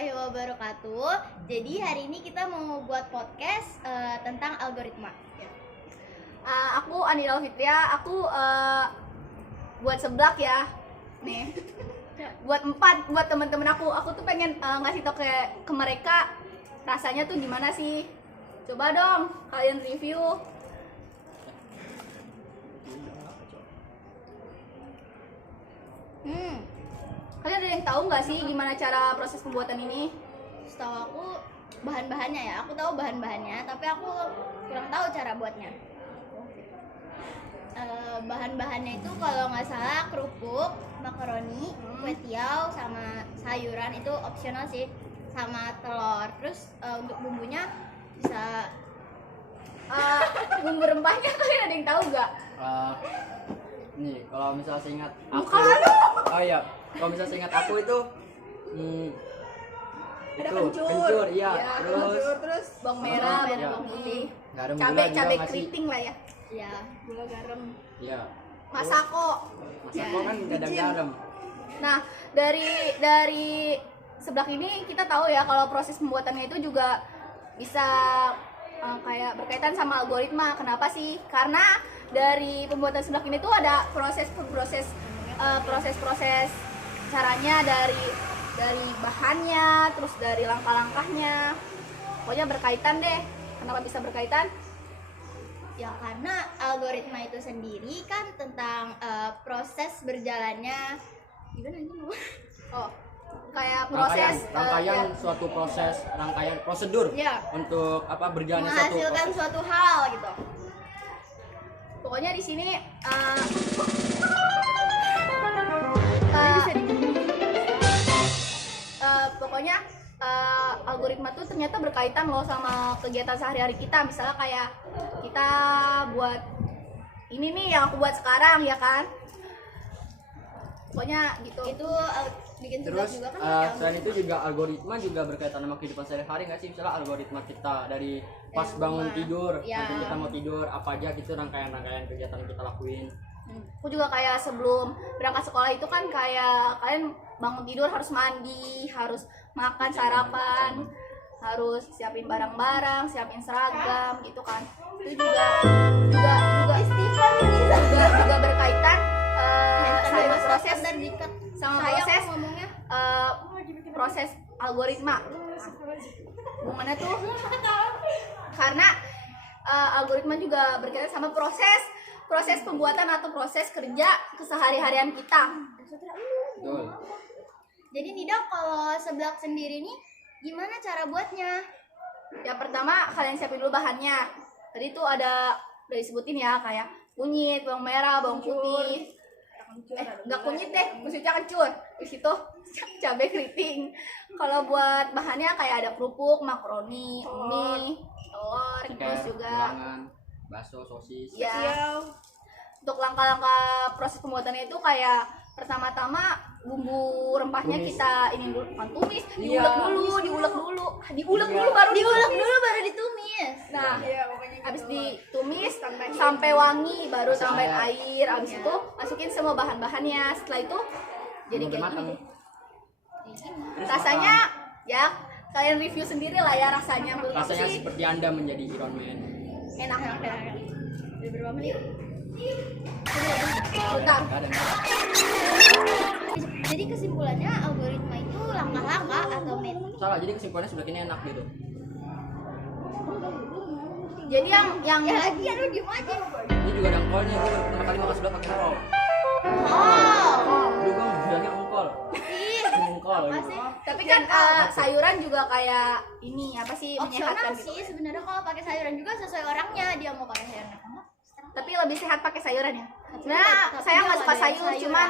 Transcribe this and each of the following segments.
warahmatullahi wabarakatuh. Jadi hari ini kita mau buat podcast tentang algoritma. Aku Anila Fitria, aku buat seblak ya. Nih. Buat teman-teman aku tuh pengen ngasih tau ke mereka rasanya tuh gimana sih. Coba dong kalian review. Kalian ada yang tahu nggak sih gimana cara proses pembuatan ini? Setahu aku bahan-bahannya ya, aku tahu bahan-bahannya, tapi aku kurang tahu cara buatnya. Bahan-bahannya itu kalau nggak salah kerupuk, makaroni, kue tiaw, sama sayuran itu opsional sih, sama telur. Terus untuk bumbunya bisa Bumbu rempahnya kalian ada yang tahu nggak? Nih, kalau misalnya seingat aku, Bukan lu. oh iya, kalau misalnya seingat aku itu, Ada itu kencur, iya, ya, terus bawang merah, ya, bawang putih, garam cabai gula juga masih, keriting lah ya, ya. gula garam, ya, masako. masako kan nggak ada garam. Nah, dari seblak ini kita tahu ya kalau proses pembuatannya itu juga bisa kayak berkaitan sama algoritma. Kenapa sih? Karena dari pembuatan seblak ini tuh ada proses caranya dari bahannya, terus dari langkah-langkahnya. Pokoknya berkaitan deh. Kenapa bisa berkaitan? Ya karena algoritma itu sendiri kan tentang proses berjalannya gimana ini mau? Oh, kayak proses Rangkaian ya. suatu proses, rangkaian prosedur Ya. untuk apa berjalannya suatu Menghasilkan proses. suatu hal gitu. Pokoknya di sini pokoknya algoritma tuh ternyata berkaitan loh sama kegiatan sehari-hari kita. Misalnya kayak kita buat ini nih yang aku buat sekarang ya kan. Pokoknya gitu. Itu bikin seblak Terus juga kan selain itu juga algoritma juga berkaitan sama kehidupan sehari-hari nggak sih? Misalnya algoritma kita dari pas bangun tidur Ya. sampai kita mau tidur apa aja gitu rangkaian kegiatan yang kita lakuin. Aku juga kayak sebelum berangkat sekolah itu kan kayak kalian bangun tidur harus mandi, harus makan sarapan, harus siapin barang-barang, siapin seragam gitu kan. Itu juga berkaitan sama proses proses algoritma. Hubungannya tuh karena algoritma juga berkaitan sama proses pembuatan atau proses kerja kesehari-harian kita. Betul. Jadi Nida kalau seblak sendiri nih gimana cara buatnya? Yang pertama kalian siapin dulu bahannya. Tadi tuh udah disebutin ya kayak kunyit, bawang merah, bawang putih. Nggak kunyit deh, maksudnya kencur. Di situ cabai keriting. Kalau buat bahannya kayak ada kerupuk, makaroni, mie, telur, terus juga Ulangan, bakso, sosis. ya. Untuk langkah-langkah proses pembuatannya itu kayak pertama-tama bumbu rempahnya Tumis. kita ini dulu, bukan tumis, Iya. diulek dulu Iya. baru Diulek ditumis. dulu baru ditumis. Nah, Iya, pokoknya habis gitu. ditumis sampai wangi baru Kasih tambahin air. air. Habis itu masukin semua bahan-bahannya. Setelah itu jadi Udah kayak matang. gini. Terus Rasanya ya kalian review sendiri lah ya rasanya. Menurut aku rasanya sih seperti Anda menjadi Iron Man. enak. Udah berapa menit? Bentar. Kadang Jadi kesimpulannya algoritma itu langkah-langkah atau metode. salah, jadi kesimpulannya sebelah ini enak gitu. Jadi yang Ya lagi ya lu diem aja. Ini juga ada engkolnya, gue baru pertama kali makan sebelah pakai engkol. Oh. Dulu gue bilangnya engkol. Ih, Engkol apa gitu. sih? tapi kan sayuran juga kayak ini apa sih Opsional menyehatkan sih gitu. sebenarnya kalau pakai sayuran juga sesuai orangnya, dia mau pakai sayuran apa enggak? Tapi lebih sehat pakai sayuran ya. Sebenarnya Tapi saya nggak dia suka ada sayur, sayuran. cuman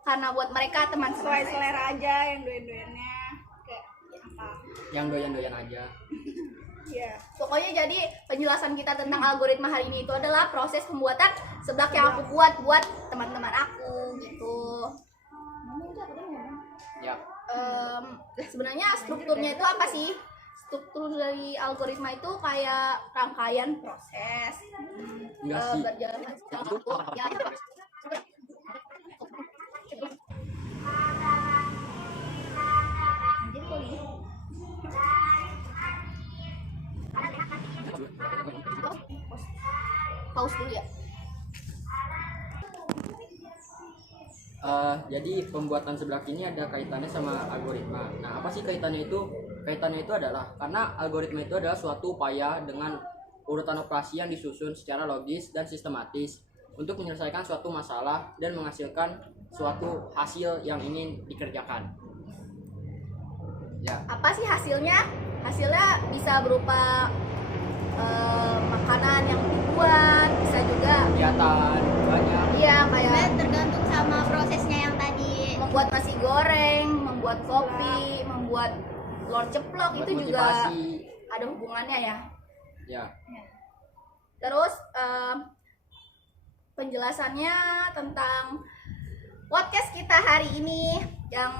karena buat mereka teman sesuai saya. selera aja yang doyan-doyannya kayak apa. Yang doyan-doyan aja. Iya. Pokoknya jadi penjelasan kita tentang algoritma hari ini itu adalah proses pembuatan seblak yang aku buat teman-teman aku gitu. Ya. Sebenarnya strukturnya itu apa sih? Struktur dari algoritma itu kayak rangkaian proses Enggak sih. berjalan. Ya, Jadi kok gini? pause dulu ya. Jadi pembuatan seblak ini ada kaitannya sama algoritma. Nah, apa sih kaitannya itu? Kaitannya itu adalah karena algoritma itu adalah suatu upaya dengan urutan operasi yang disusun secara logis dan sistematis untuk menyelesaikan suatu masalah dan menghasilkan suatu hasil yang ingin dikerjakan. Ya, Apa sih hasilnya? Hasilnya bisa berupa makanan yang dibuat, bisa juga kegiatan banyak. iya kayak Dan tergantung sama prosesnya yang tadi. membuat nasi goreng, membuat kopi, membuat telur ceplok Buat itu juga motivasi. ada hubungannya ya. Ya, Terus penjelasannya tentang podcast kita hari ini yang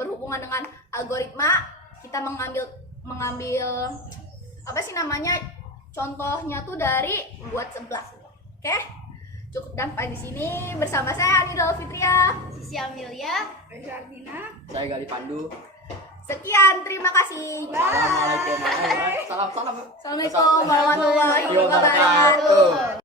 berhubungan dengan algoritma, kita mengambil apa sih namanya? Contohnya tuh dari buat seblak. Oke? Cukup sampai di sini bersama saya Anida Fitria. Sisi Amelia. Reza Ardina. saya Gali Pandu. Sekian, terima kasih. Bye. Assalamualaikum. Salam. Assalamualaikum warahmatullahi wabarakatuh.